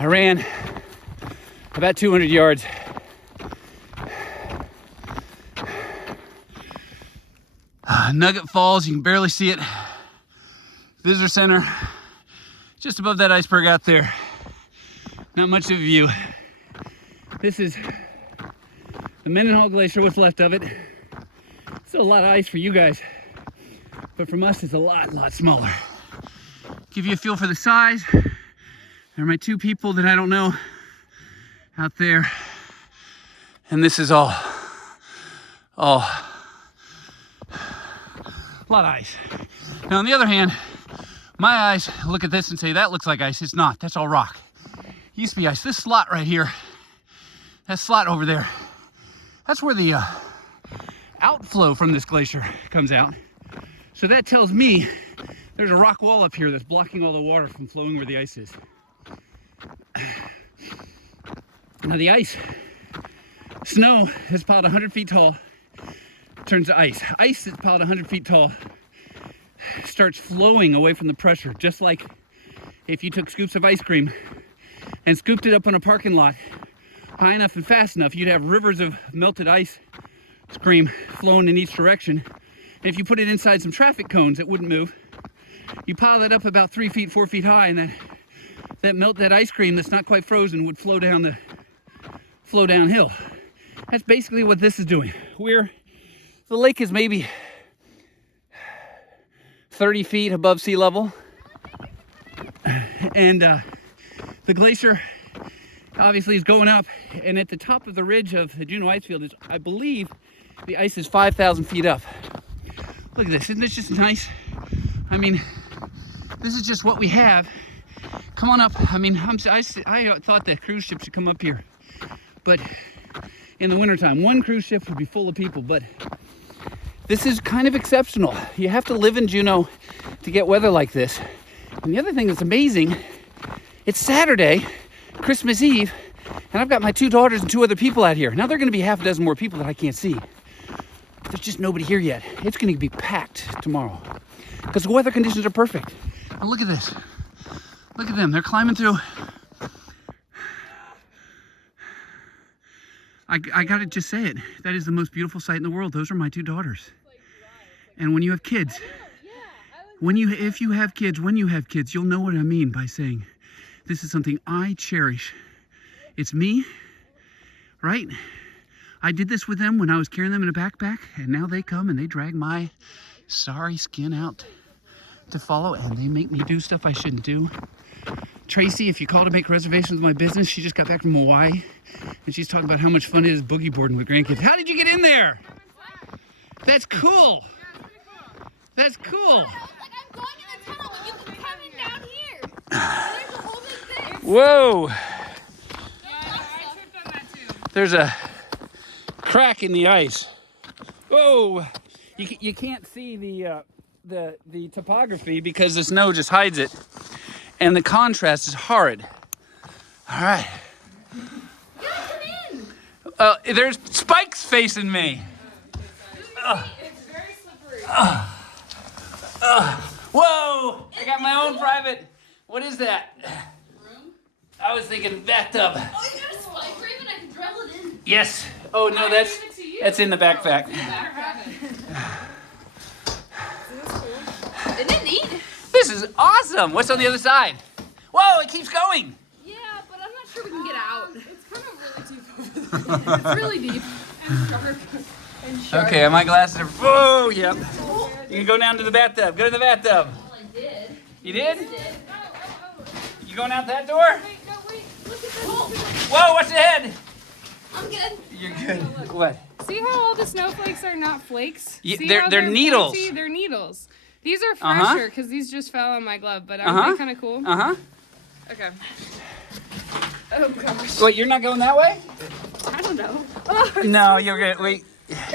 I ran about 200 yards. Nugget Falls, you can barely see it. Visitor Center, just above that iceberg out there. Not much of a view. This is the Mendenhall Glacier, what's left of it. Still a lot of ice for you guys, but from us it's a lot smaller. Give you a feel for the size. There are my two people that I don't know out there. And this is all a lot of ice. Now on the other hand, my eyes look at this and say, that looks like ice. It's not, that's all rock. Used to be ice. This slot right here, that slot over there, that's where the outflow from this glacier comes out. So that tells me there's a rock wall up here that's blocking all the water from flowing where the ice is. Now the ice, snow that's piled 100 feet tall turns to ice. Ice that's piled 100 feet tall starts flowing away from the pressure, just like if you took scoops of ice cream and scooped it up on a parking lot high enough and fast enough, you'd have rivers of melted ice cream flowing in each direction. And if you put it inside some traffic cones, it wouldn't move. You pile that up about 3 feet, 4 feet high, and that ice cream that's not quite frozen would flow downhill. That's basically what this is doing. The lake is maybe 30 feet above sea level, and the glacier obviously is going up, and at the top of the ridge of the Juneau ice field is, I believe, the ice is 5,000 feet up. Look at this, isn't this just nice? I mean, this is just what we have. Come on up. I mean, I thought that cruise ship should come up here, but in the wintertime, one cruise ship would be full of people, but this is kind of exceptional. You have to live in Juneau to get weather like this. And the other thing that's amazing, it's Saturday, Christmas Eve, and I've got my two daughters and two other people out here. Now there are gonna be half a dozen more people that I can't see. There's just nobody here yet. It's gonna be packed tomorrow because the weather conditions are perfect. And look at this. Look at them, they're climbing through. I gotta just say it. That is the most beautiful sight in the world. Those are my two daughters. And when you have kids, when you have kids, you'll know what I mean by saying, this is something I cherish. It's me, right? I did this with them when I was carrying them in a backpack, and now they come and they drag my sorry skin out to follow, and they make me do stuff I shouldn't do. Tracy, if you call to make reservations with my business, she just got back from Hawaii, and she's talking about how much fun it is boogie boarding with grandkids. How did you get in there? That's cool. That's cool. Whoa. There's a crack in the ice. Whoa. You can't see the topography because the snow just hides it. And the contrast is horrid. All right. There's spikes facing me. It's very slippery. Whoa! I got my own private. What is that? Room? I was thinking bathtub. Oh, you got a spike raven? I can travel it in. Yes. Oh no, that's in the backpack. Isn't it neat? This is awesome. What's on the other side? Whoa! It keeps going. Yeah, but I'm not sure we can get out. It's kind of really deep over there. It's really deep and dark and sharp. Okay, my glasses are. Whoa! Yep. You can go down to the bathtub. Go to the bathtub. Well, I did. You did? I did. You going out that door? Wait, no, wait. Look at this. Whoa! What's ahead? I'm good. You're good. What? See how all the snowflakes are not flakes? Yeah, See they're how needles. pointy? They're needles. These are Uh-huh. fresher because these just fell on my glove, but aren't they kind of cool? Uh-huh. Okay. Oh gosh. Wait, you're not going that way? I don't know. No, you're good. Wait,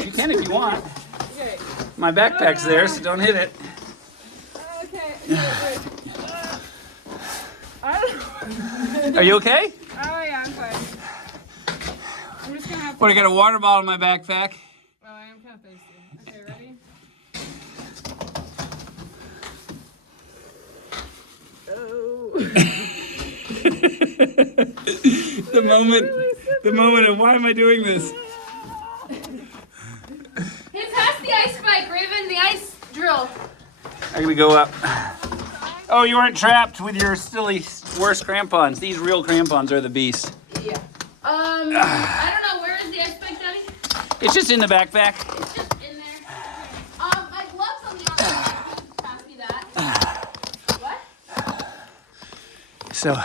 you can if you want. Okay. My backpack's there, so don't hit it. Okay. Wait. I don't know. Are you okay? Oh yeah, I'm fine. I'm just gonna have to. What, I got a water bottle in my backpack. Oh, I am kind of thirsty. Okay, ready? Oh. The moment of why am I doing this? Hey, pass the ice bike, Raven. The ice drill. I'm gonna go up. Oh, you weren't trapped with your silly worst crampons. These real crampons are the beast. Yeah. I don't know. Where is the ice bike, Daddy? It's just in the backpack. It's just in there. My gloves on the outside. Pass me that. What? So,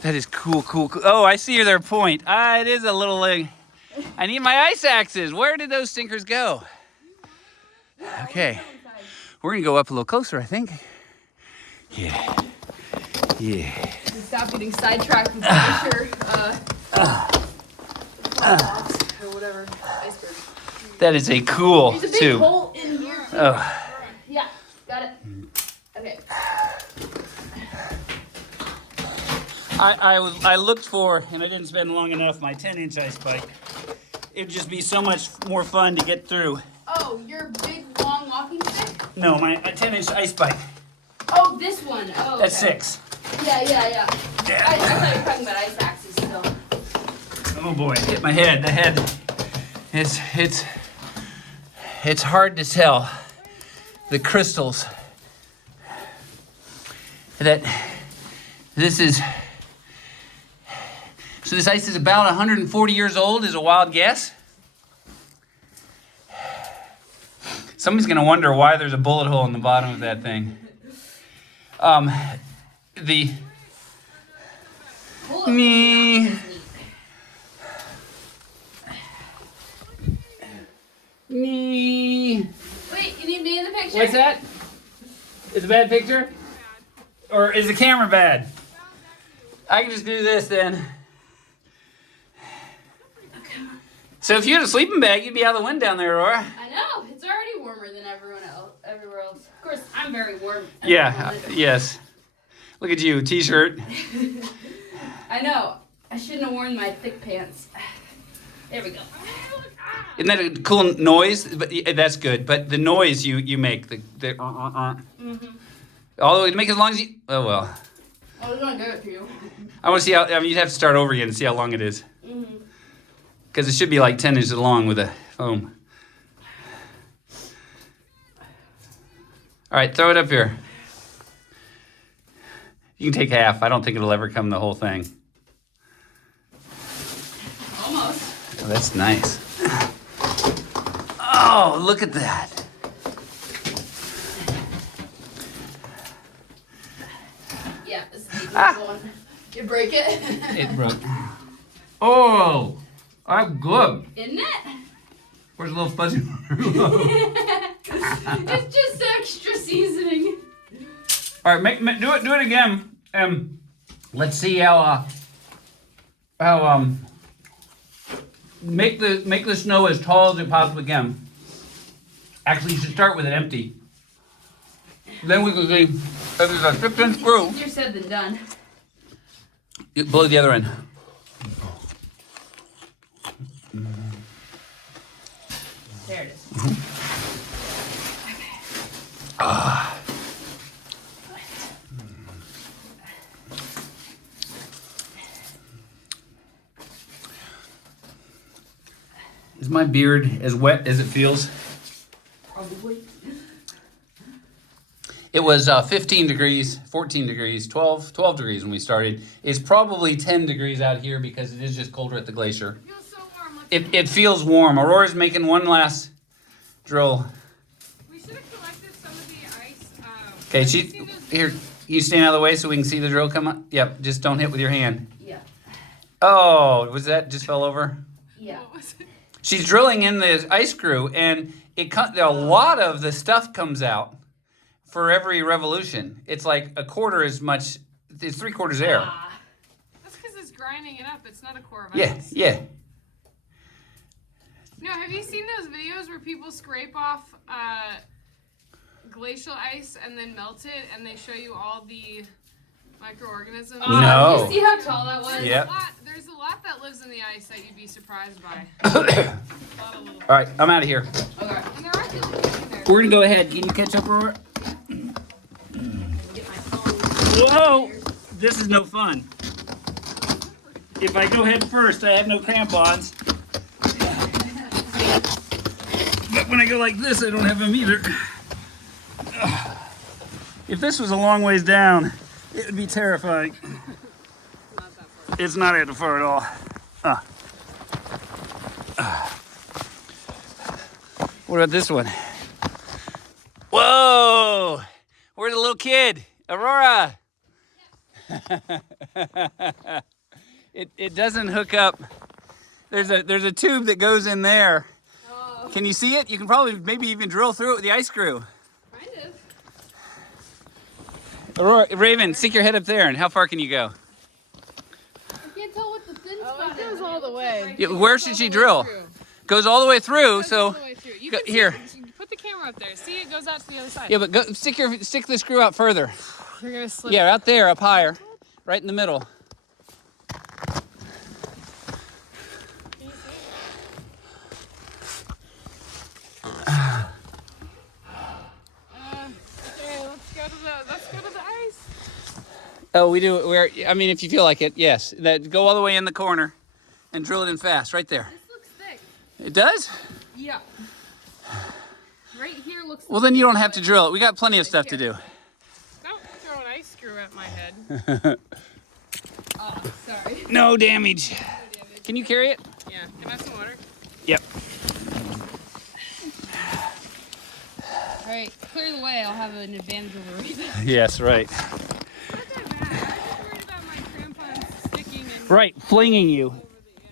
that is cool. Oh, I see their point. It is a little like, I need my ice axes. Where did those stinkers go? Okay. We're gonna go up a little closer, I think. Yeah. Stop getting sidetracked with Glacier, or whatever, iceberg. That is a cool There's a big tube. hole in here. Oh. Yeah, got it. Okay. I looked for, and I didn't spend long enough, my 10-inch ice bike. It'd just be so much more fun to get through. Oh, your big long walking stick? No, my 10-inch ice bike. Oh, this one. Oh, okay. That's 6. Yeah. I thought you were talking about ice axes still. Oh boy, hit my head. The head. It's hard to tell. The crystals. That this is. So this ice is about 140 years old, is a wild guess. Somebody's gonna wonder why there's a bullet hole in the bottom of that thing. Me. Wait, you need me in the picture? What's that? Is it a bad picture? Or is the camera bad? I can just do this then. So if you had a sleeping bag, you'd be out of the wind down there, Aurora. I know. It's already warmer than everywhere else. Of course, I'm very warm. Yeah, yes. Look at you, t-shirt. I know. I shouldn't have worn my thick pants. There we go. Isn't that a cool noise? But that's good. But the noise you make, Mm-hmm. Although make it as long as you. Oh well. I was gonna give it to you. I want to see how. I mean, you'd have to start over again and see how long it is. Mm-hmm. Because it should be like 10 inches long with a foam. All right, throw it up here. You can take half. I don't think it'll ever come the whole thing. Almost. Oh, that's nice. Oh, look at that. Yeah, this is the one. You break it? It broke. Oh, I'm good. Isn't it? Where's a little fuzzy? It's just extra seasoning. All right, do it again. Let's see how make the snow as tall as it possibly can. Actually, you should start with it empty. Then we can see if there's a 6-inch screw. Easier said than done. You blow the other end. There it is. Is my beard as wet as it feels? Probably. It was 15 degrees, 14 degrees, 12 degrees when we started. It's probably 10 degrees out here because it is just colder at the glacier. It feels so warm. It feels warm. Aurora's making one last drill. We should have collected some of the ice. Okay, have you seen those- here, you stand out of the way so we can see the drill come up? Yep, just don't hit with your hand. Yeah. Oh, was that just fell over? Yeah. What was it? She's drilling in the ice screw and a lot of the stuff comes out for every revolution. It's like a quarter as much, it's 3/4 air. That's because it's grinding it up. It's not a core of Yeah, ice. yeah. No, have you seen those videos where people scrape off glacial ice and then melt it, and they show you all the microorganisms? No. You see how tall that was? Yeah. There's a lot that lives in the ice that you'd be surprised by. All A lot of little. right, I'm out of here. Okay. And there are people in there. We're gonna go ahead. Can you catch up, Aurora? Get my phone. Whoa! This is no fun. if I go head first, I have no crampons. But when I go like this, I don't have them either. If this was a long ways down, it would be terrifying. Not that far. It's not that far at all. What about this one? Whoa! Where's the little kid? Aurora! It doesn't hook up. There's a tube that goes in there. Oh. Can you see it? You can probably maybe even drill through it with the ice screw. Kind of. Aurora, Raven, stick your head up there, and how far can you go? I can't tell what the thin Oh, spot it goes all the way. Yeah, where should she drill? Goes all the way through. Goes all So the way through. You go, can here. See, put the camera up there. See, it goes out to the other side. Yeah, but go, stick the screw out further. You're gonna slip. Yeah, out there, up higher, right in the middle. Okay, let's go to the ice. Oh, we do. I mean, if you feel like it, yes. That go all the way in the corner, and drill it in fast, right there. This looks thick. It does? Yeah. Right here looks Well, then you don't have to drill it. We got plenty of stuff to do. Don't throw an ice screw at my head. Oh, sorry. No damage. Can you carry it? Yeah. Can I have some water? Yep. All right, clear the way. I'll have an advantage over Raven. Yes, right. Not that bad. I was just worried about my crampons sticking and Right, flinging you. over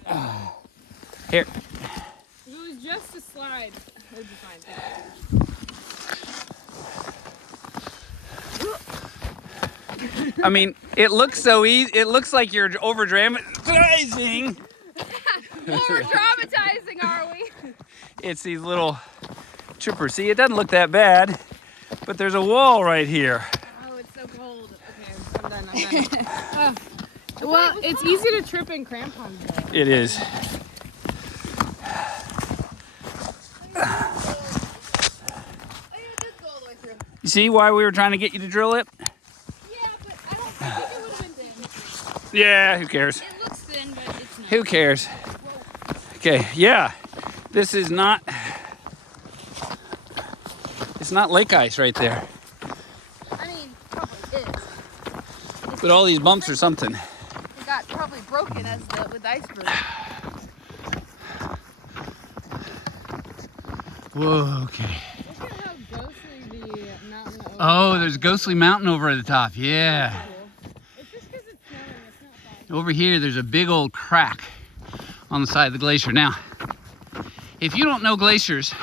the edge. Here. If it was just a slide, it would be fine. I mean, it looks so easy. It looks like you're over dramatizing. Over dramatizing, are we? It's these little trippers. See, it doesn't look that bad, but there's a wall right here. Oh, it's so cold. Okay, I'm done. Well, it's easy to trip in crampons though. It is. You see why we were trying to get you to drill it? Yeah, but I don't think it would have been thin. Yeah, who cares? It looks thin, but it's not. Who cares? Okay, yeah. This is not. It's not lake ice right there. I mean, probably is. But all these bumps or something. It got probably broken with the iceberg. Whoa, okay. Look at how ghostly the mountain over. Oh, there's a ghostly mountain over at the top. Yeah. It's just because it's snowing. It's not bad. Over here, there's a big old crack on the side of the glacier. Now, if you don't know glaciers,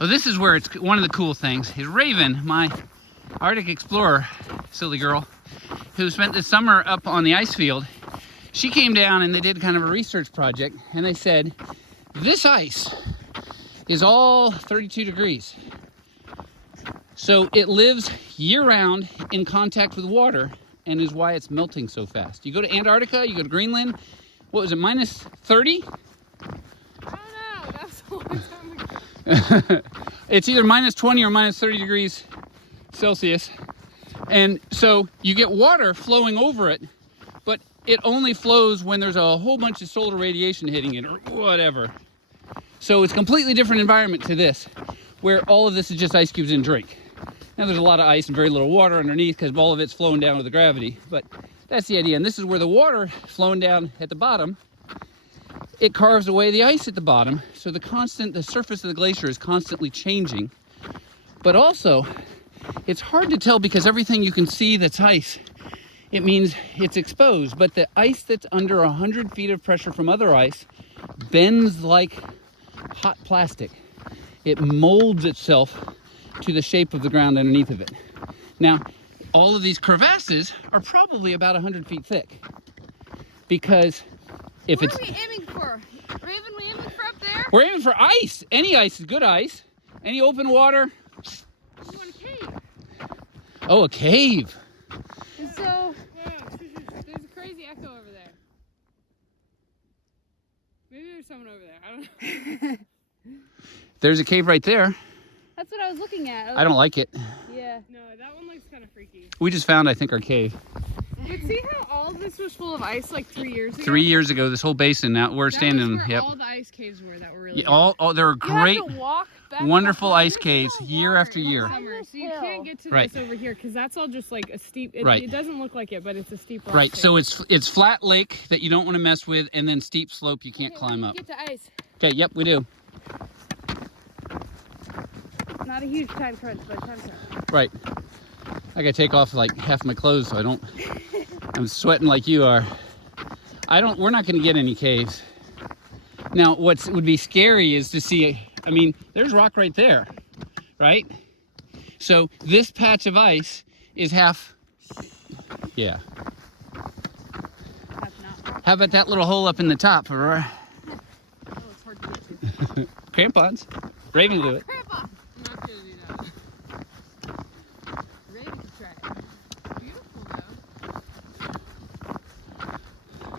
oh, this is where it's one of the cool things is Raven, my Arctic explorer, silly girl, who spent the summer up on the ice field. She came down and they did kind of a research project, and they said, this ice is all 32 degrees. So it lives year-round in contact with water and is why it's melting so fast. You go to Antarctica, you go to Greenland, what was it, minus 30? I don't know. That's a long time ago. It's either minus 20 or minus 30 degrees Celsius. And so you get water flowing over it, but it only flows when there's a whole bunch of solar radiation hitting it or whatever. So it's a completely different environment to this, where all of this is just ice cubes and drink. Now there's a lot of ice and very little water underneath because all of it's flowing down with the gravity, but that's the idea. And this is where the water flowing down at the bottom, it carves away the ice at the bottom. So the surface of the glacier is constantly changing. But also, it's hard to tell because everything you can see that's ice, it means it's exposed. But the ice that's under 100 feet of pressure from other ice bends like hot plastic. It molds itself to the shape of the ground underneath of it. Now, all of these crevasses are probably about 100 feet thick. Because if What it's... are we aiming for? Raven, we aiming for up there? We're aiming for ice. Any ice is good ice. Any open water. You want a cave? Oh, a cave. And so, There's a crazy echo over there. Maybe there's someone over there. I don't know. There's a cave right there. that's what I was looking at. I don't like it. Yeah. No, that one looks kind of freaky. We just found, I think, our cave. But see how all this was full of ice like 3 years ago? 3 years ago, this whole basin, now we're That standing, was where yep. all the ice caves were that were really Yeah, all there are You have great, to walk back wonderful behind ice this caves is all year water after in year. summer, so you can't get to Right. this over here because that's all just like a steep. It, Right. it doesn't look like it, but it's a steep rock Right, face. so it's flat lake that you don't want to mess with, and then steep slope you can't climb up. Get to ice. Okay, yep, we do. Not a huge time crunch, but time crunch. Right. I gotta take off like half my clothes so I don't. I'm sweating like you are. We're not gonna get any caves. Now, what would be scary is to see. I mean, there's rock right there, right? So this patch of ice is half. Yeah. How about that little hole up in the top, Aurora? Oh, it's hard to get to. Crampons. Raven will do it. Grandpa! I'm not gonna do that. Ready to try it. Beautiful though.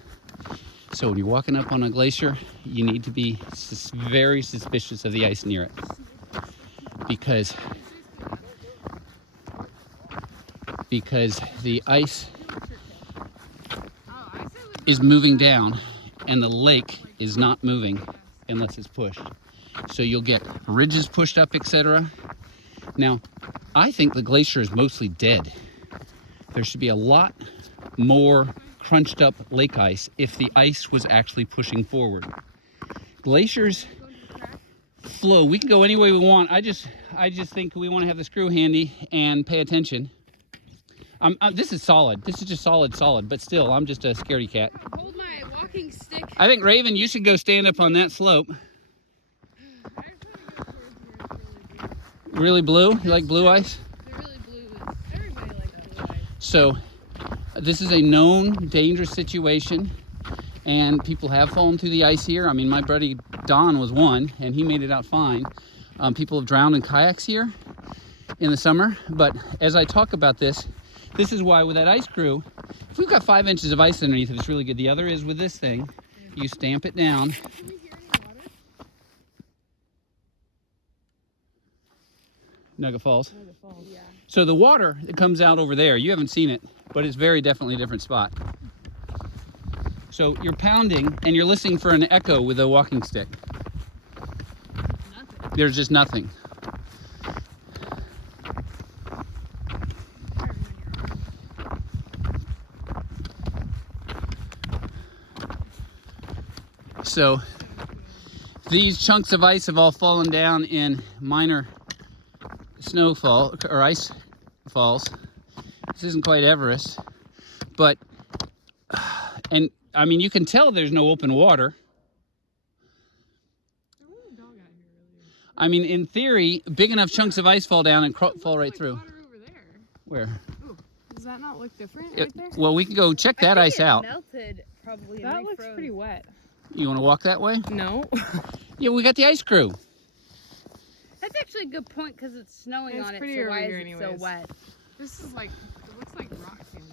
So when you're walking up on a glacier, you need to be very suspicious of the ice near it, because the ice is moving down and the lake is not moving unless it's pushed. So you'll get ridges pushed up, etc. Now, I think the glacier is mostly dead. There should be a lot more crunched up lake ice if the ice was actually pushing forward. Glaciers flow. We can go any way we want. I just think we want to have the screw handy and pay attention. This is solid. This is just solid, but still, I'm just a scaredy cat. Hold my walking stick. I think, Raven, you should go stand up on that slope. Really blue? You like blue ice? They're really blue. Everybody likes blue ice. So, this is a known dangerous situation, and people have fallen through the ice here. I mean, my buddy Don was one, and he made it out fine. People have drowned in kayaks here in the summer, but as I talk about this is why with that ice screw, if we've got 5 inches of ice underneath it, it's really good. The other is with this thing, you stamp it down. Can we hear any water? Nugget Falls. Nugget Falls. Yeah. So the water that comes out over there, you haven't seen it, but it's very definitely a different spot. So you're pounding and you're listening for an echo with a walking stick. Nothing. There's just nothing. So these chunks of ice have all fallen down in minor snowfall or ice falls. This isn't quite Everest, but and I mean you can tell there's no open water. There was a dog out here earlier. I mean, in theory, big enough chunks of ice fall down and fall right Like through. water over there. Where? Ooh, does that not look different right there? Well, we can go check that ice out. Melted probably. That looks pretty wet. You want to walk that way? No. Yeah, we got the ice crew. That's actually a good point because it's snowing It's on it. pretty So over why here is it so anyways. wet? This is like, it looks like rock candy.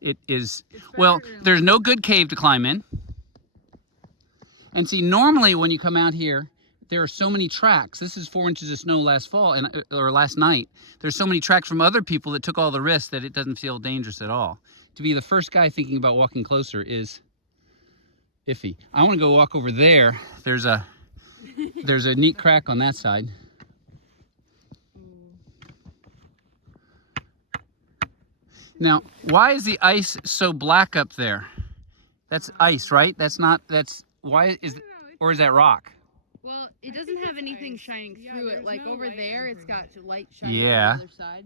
It is, It's well, better than- there's no good cave to climb in. And see, normally when you come out here, there are so many tracks. This is 4 inches of snow last fall or last night. There's so many tracks from other people that took all the risks that it doesn't feel dangerous at all. To be the first guy thinking about walking closer is iffy. I want to go walk over there. There's a neat crack on that side. Now, why is the ice so black up there? That's ice, right? Why is, or is that rock? Well, it doesn't have anything shining Yeah, through it. there's Like no over light there, it's got improvement. light shining Yeah. on the other side.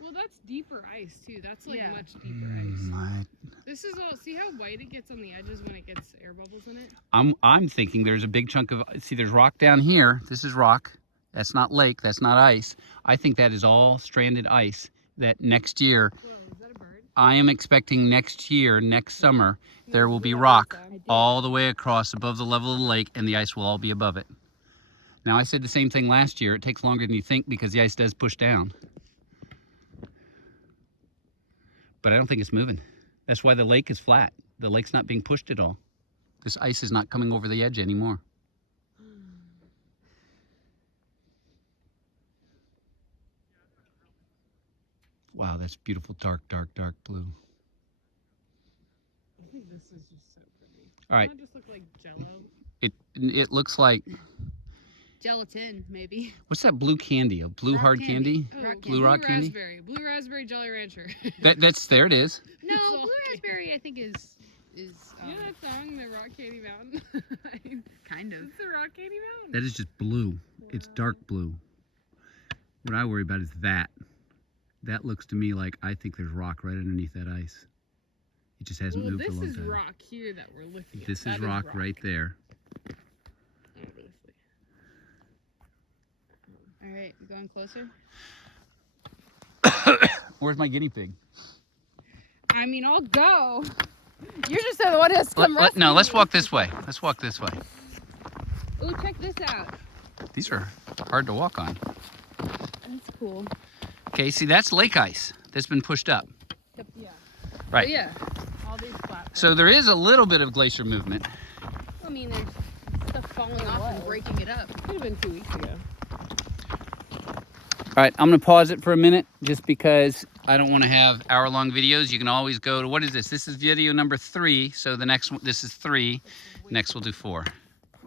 Well, that's deeper ice too. That's like Yeah. much deeper ice. My, This is all. See how white it gets on the edges when it gets air bubbles in it? I'm thinking there's a big chunk of, see there's rock down here. This is rock. That's not lake, that's not ice. I think that is all stranded ice that next year, Whoa, is that a bird? I am expecting next year, next summer, there will be rock all the way across above the level of the lake and the ice will all be above it. Now I said the same thing last year. It takes longer than you think because the ice does push down. But I don't think it's moving. That's why the lake is flat. The lake's not being pushed at all. This ice is not coming over the edge anymore. Wow, that's beautiful, dark, dark, dark blue. I think this is just so pretty. All right. Doesn't that just look like Jello? It looks like, Gelatin, maybe. what's that blue candy? A blue Rock hard candy. candy? Oh, Blue rock candy? raspberry. Blue raspberry Jolly Rancher. That's there. It is. No, It's all blue raspberry I think is you know that song, The Rock Candy Mountain? kind of. It's the Rock Candy Mountain. That is just blue. It's dark blue. What I worry about is that. That looks to me like I think there's rock right underneath that ice. It just hasn't Well, moved for a this long is time. rock here that we're looking at. This That is rock right there. Obviously. All right, we going closer? Where's my guinea pig? I mean, I'll go. You're just the one who has to come rescue No, let's me. walk this way. Let's walk this way. Ooh, check this out. These are hard to walk on. That's cool. Okay, see, that's lake ice that's been pushed up. Yeah. Right. But yeah. All these platforms. So there is a little bit of glacier movement. I mean, there's stuff falling off and breaking it up. Could have been 2 weeks ago. All right, I'm going to pause it for a minute just because I don't want to have hour-long videos. You can always go to, what is this? This is video number 3. So the next one, this is 3. Next we'll do 4.